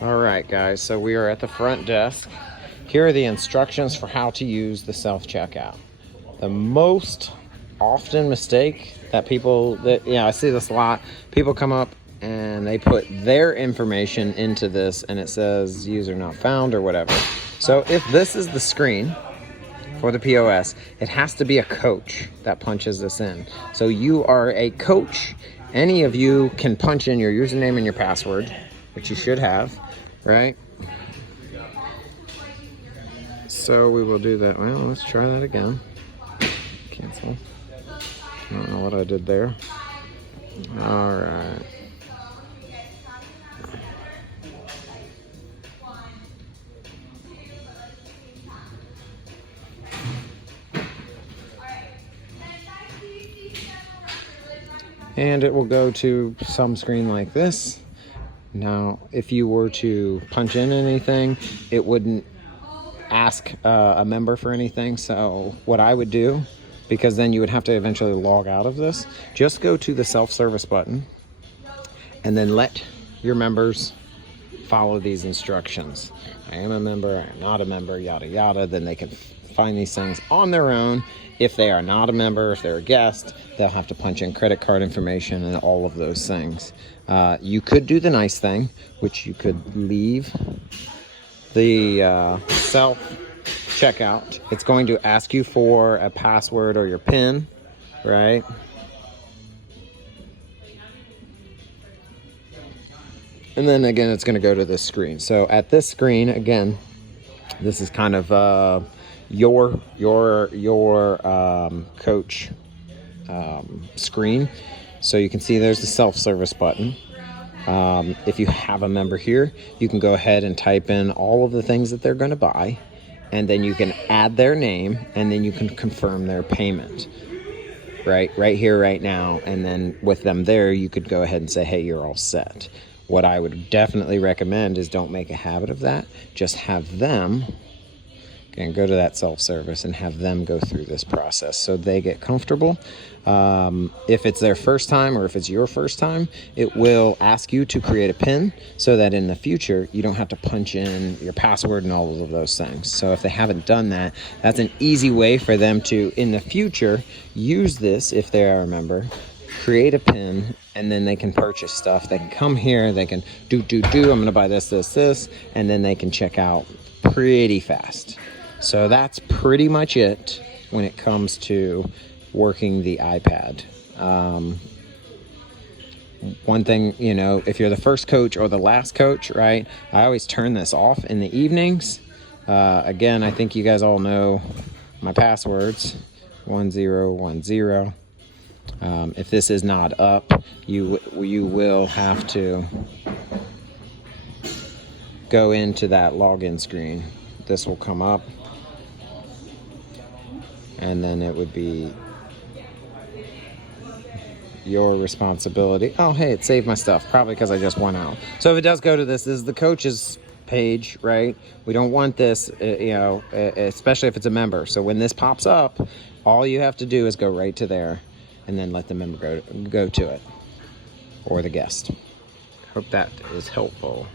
All right, guys, so we are at the front desk. Here are the instructions for how to use the self-checkout. The most often mistake that I see this a lot, people come up and they put their information into this and it says user not found or whatever. So if this is the screen for the POS, it has to be a coach that punches this in. So you are a coach. Any of you can punch in your username and your password, which you should have, right? So we will do that. Well, let's try that again. Cancel. I don't know what I did there. All right. And it will go to some screen like this. Now, if you were to punch in anything, it wouldn't ask a member for anything. So what I would do, because then you would have to eventually log out of this, just go to the self-service button and then let your members follow these instructions. I am a member, I'm not a member, yada, yada. Then they can find these things on their own. If they are not a member, if they're a guest, they'll have to punch in credit card information and all of those things. You could do the nice thing, which you could leave the self-checkout. It's going to ask you for a password or your PIN, right? And then again, it's going to go to this screen. So at this screen, again, this is kind of your coach screen. So you can see there's the self-service button. If you have a member here, you can go ahead and type in all of the things that they're going to buy, and then you can add their name, and then you can confirm their payment right here, right now. And then with them there, you could go ahead and say, hey, you're all set. What I would definitely recommend is don't make a habit of that. Just have them and go to that self-service and have them go through this process so they get comfortable. If it's their first time or if it's your first time, it will ask you to create a PIN so that in the future you don't have to punch in your password and all of those things. So if they haven't done that, that's an easy way for them to, in the future, use this if they are a member, create a PIN, and then they can purchase stuff. They can come here, they can do, I'm gonna buy this, and then they can check out pretty fast. So that's pretty much it when it comes to working the iPad. One thing, if you're the first coach or the last coach, right, I always turn this off in the evenings. Again, I think you guys all know my passwords, 1010. If this is not up, you will have to go into that login screen. This will come up, and then it would be your responsibility. Oh, hey, it saved my stuff, probably because I just went out. So if it does go to this is the coach's page, right? We don't want this, especially if it's a member. So when this pops up, all you have to do is go right to there and then let the member go to it, or the guest. Hope that is helpful.